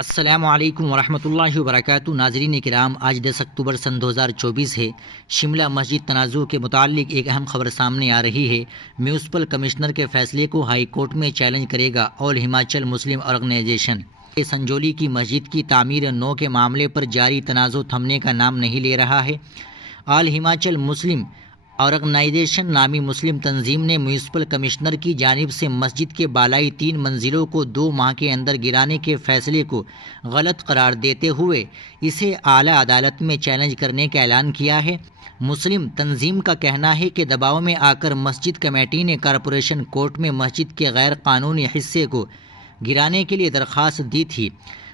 السلام علیکم ورحمۃ اللہ وبرکاتہ۔ ناظرین کرام، آج 10 اکتوبر سن 2024 ہے۔ شملہ مسجد تنازع کے متعلق ایک اہم خبر سامنے آ رہی ہے۔ میونسپل کمشنر کے فیصلے کو ہائی کورٹ میں چیلنج کرے گا آل ہماچل مسلم آرگنائزیشن۔ سنجولی کی مسجد کی تعمیر نو کے معاملے پر جاری تنازع تھمنے کا نام نہیں لے رہا ہے۔ آل ہماچل مسلم آرگنائزیشن نامی مسلم تنظیم نے میونسپل کمشنر کی جانب سے مسجد کے بالائی 3 منزلوں کو 2 ماہ کے اندر گرانے کے فیصلے کو غلط قرار دیتے ہوئے اسے اعلیٰ عدالت میں چیلنج کرنے کا اعلان کیا ہے۔ مسلم تنظیم کا کہنا ہے کہ دباؤ میں آ کر مسجد کمیٹی نے کارپوریشن کورٹ میں مسجد کے غیر قانونی حصے کو گرانے کے لیے درخواست دی تھی۔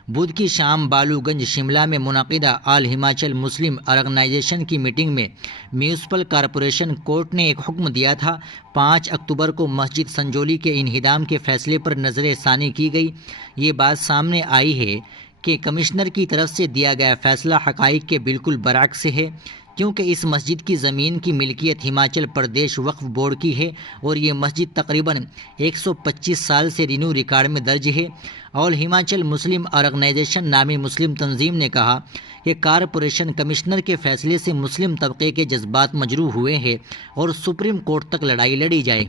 بدھ کی شام بالو گنج شملہ میں منعقدہ آل ہماچل مسلم آرگنائزیشن کی میٹنگ میں میونسپل کارپوریشن کورٹ نے ایک حکم دیا تھا۔ 5 اکتوبر کو مسجد سنجولی کے انہدام کے فیصلے پر نظر ثانی کی گئی۔ یہ بات سامنے آئی ہے کہ کمشنر کی طرف سے دیا گیا فیصلہ حقائق کے بالکل برعکس ہے، کیونکہ اس مسجد کی زمین کی ملکیت ہماچل پردیش وقف بورڈ کی ہے اور یہ مسجد تقریباً 125 سال سے رینیو ریکارڈ میں درج ہے۔ آل ہماچل مسلم آرگنائزیشن نامی مسلم تنظیم نے کہا کہ کارپوریشن کمشنر کے فیصلے سے مسلم طبقے کے جذبات مجروح ہوئے ہیں اور سپریم کورٹ تک لڑائی لڑی جائے۔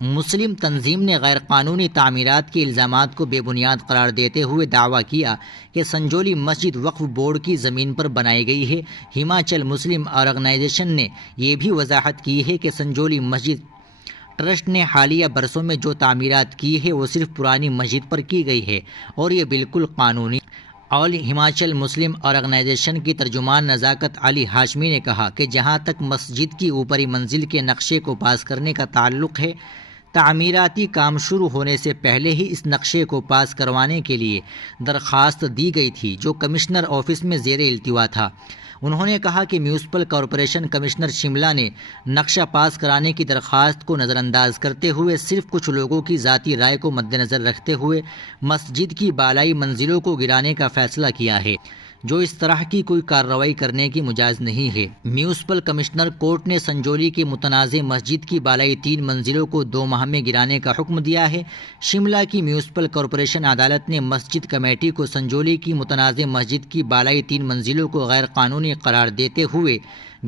مسلم تنظیم نے غیر قانونی تعمیرات کے الزامات کو بے بنیاد قرار دیتے ہوئے دعویٰ کیا کہ سنجولی مسجد وقف بورڈ کی زمین پر بنائی گئی ہے۔ ہماچل مسلم آرگنائزیشن نے یہ بھی وضاحت کی ہے کہ سنجولی مسجد ٹرسٹ نے حالیہ برسوں میں جو تعمیرات کی ہے وہ صرف پرانی مسجد پر کی گئی ہے اور یہ بالکل قانونی۔ آل ہماچل مسلم آرگنائزیشن کی ترجمان نزاکت علی ہاشمی نے کہا کہ جہاں تک مسجد کی اوپری منزل کے نقشے کو پاس کرنے کا تعلق ہے، تعمیراتی کام شروع ہونے سے پہلے ہی اس نقشے کو پاس کروانے کے لیے درخواست دی گئی تھی جو کمشنر آفس میں زیر التوا تھا۔ انہوں نے کہا کہ میونسپل کارپوریشن کمشنر شملہ نے نقشہ پاس کرانے کی درخواست کو نظر انداز کرتے ہوئے صرف کچھ لوگوں کی ذاتی رائے کو مد نظر رکھتے ہوئے مسجد کی بالائی منزلوں کو گرانے کا فیصلہ کیا ہے، جو اس طرح کی کوئی کارروائی کرنے کی مجاز نہیں ہے۔ میونسپل کمشنر کورٹ نے سنجولی کی متنازع مسجد کی بالائی 3 منزلوں کو 2 ماہ میں گرانے کا حکم دیا ہے۔ شملہ کی میونسپل کارپوریشن عدالت نے مسجد کمیٹی کو سنجولی کی متنازع مسجد کی بالائی 3 منزلوں کو غیر قانونی قرار دیتے ہوئے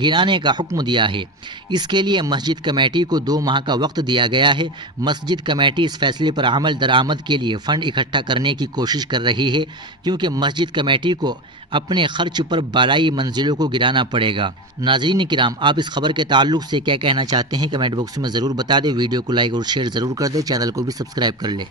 گرانے کا حکم دیا ہے۔ اس کے لیے مسجد کمیٹی کو 2 ماہ کا وقت دیا گیا ہے۔ مسجد کمیٹی اس فیصلے پر عمل درآمد کے لیے فنڈ اکٹھا کرنے کی کوشش کر رہی ہے، کیونکہ مسجد کمیٹی کو اپنے خرچ پر بالائی منزلوں کو گرانا پڑے گا۔ ناظرین کرام، آپ اس خبر کے تعلق سے کیا کہنا چاہتے ہیں؟ کمنٹ باکس میں ضرور بتا دیں۔ ویڈیو کو لائک اور شیئر ضرور کر دیں، چینل کو بھی سبسکرائب کر لیں۔